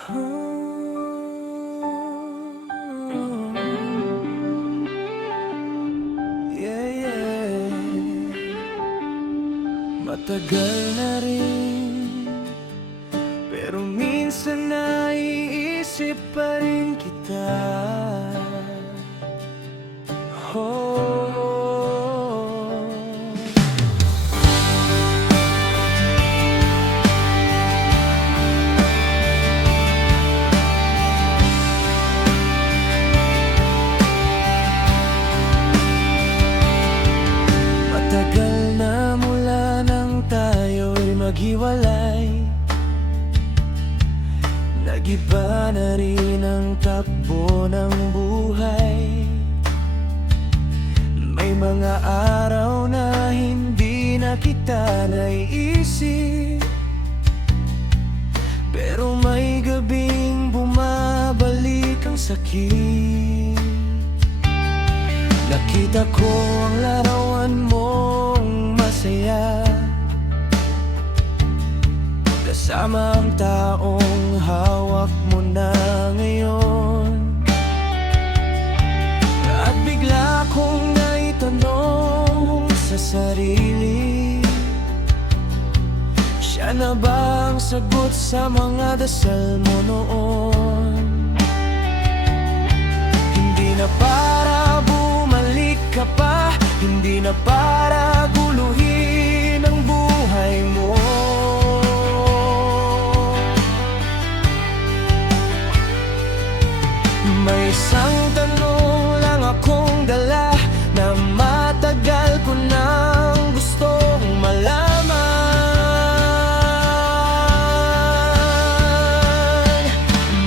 Yeah, yeah. Matagal na rin, pero minsan naiisip pa rin kita. Oh, matagal na mula nang tayo'y maghiwalay. Nag-iba na rin ang takbo ng buhay. May mga araw na hindi na kita naiisip, pero may gabing bumabalik ang sakit. Nakita ko ang larawan mong masaya, kasama ang taong hawak mo na ngayon. At bigla kong naitanong sa sarili, siya na ba ang sagot sa mga dasal mo noon? Hindi na para bumalik ka pa, hindi na para guluhin ang buhay mo. May isang tanong lang akong dala na matagal ko nang gustong malaman.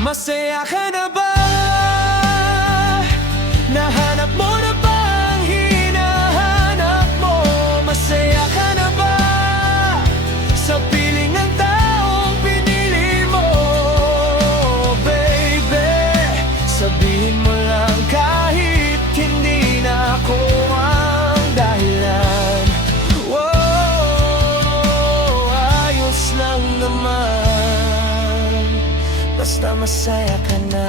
Masaya ka na ba? Nahanap mo na ba ang hinahanap mo? Masaya ka na ba sa piling ng taong pinili mo? Baby, sabihin mo lang kahit hindi na ako ang dahilan. Wow, ayos lang naman, basta masaya ka na.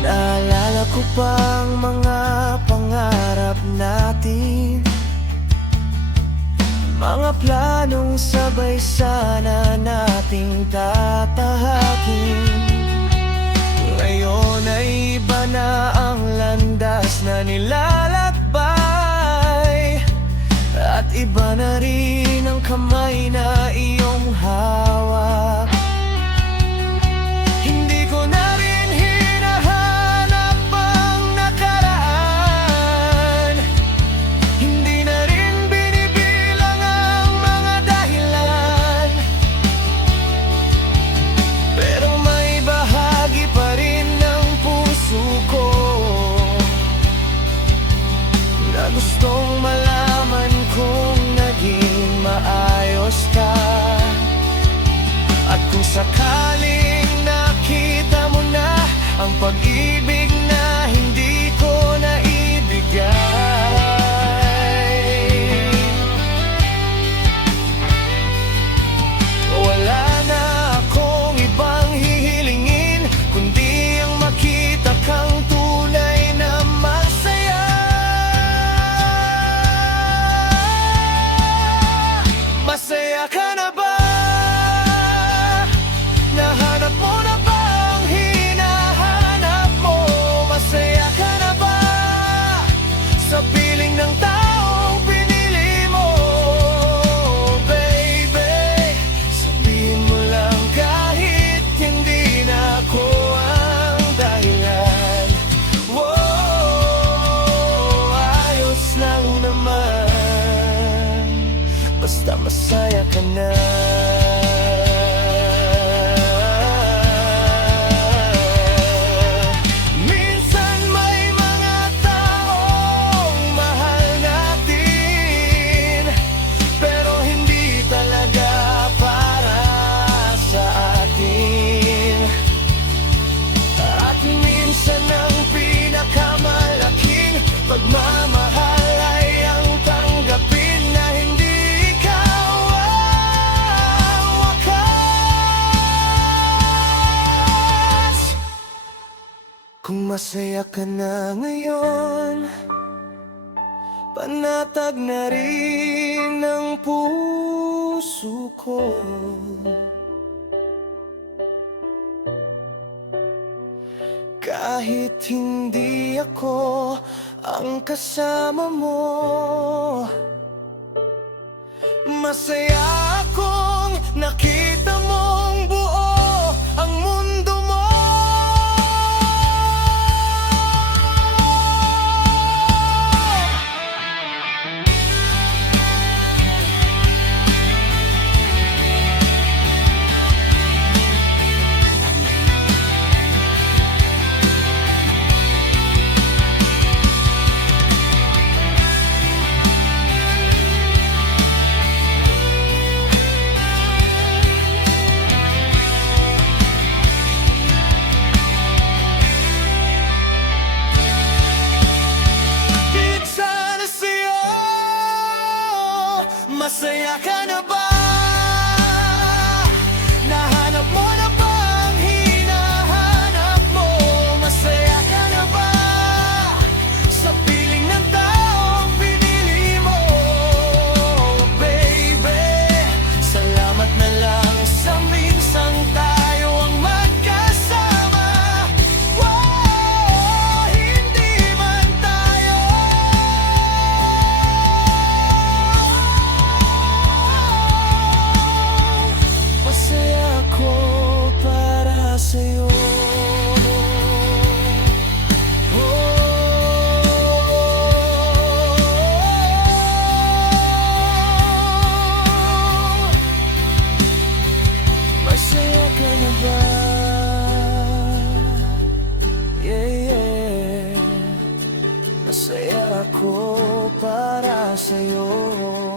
Naalala ko pa ang mga pangarap natin, mga planong sabay sana nating tatahakin. Ngayon ay iba na ang landas na nilalakbay, at iba na rin ang kamay na iyong hawak. Hindi ko na rin hinahanap ang nakaraan, hindi na rin binibilang ang mga dahilan. Kung masaya ka na ngayon, panatag na rin ang puso ko. Kahit hindi ako ang kasama mo, masaya akong nakita mong buo ang mundo mo. Masaya ka na ba? Nahanap mo na ba ang hinahanap mo? Masaya ka na ba sa piling ng taong pinili mo? Baby, salamat na lang sa minsang tayo ang magkasama. Wow, hindi man tayo masaya ako para sa'yo. Masaya ka na ba? Yeah, yeah. Masaya ako para sa'yo.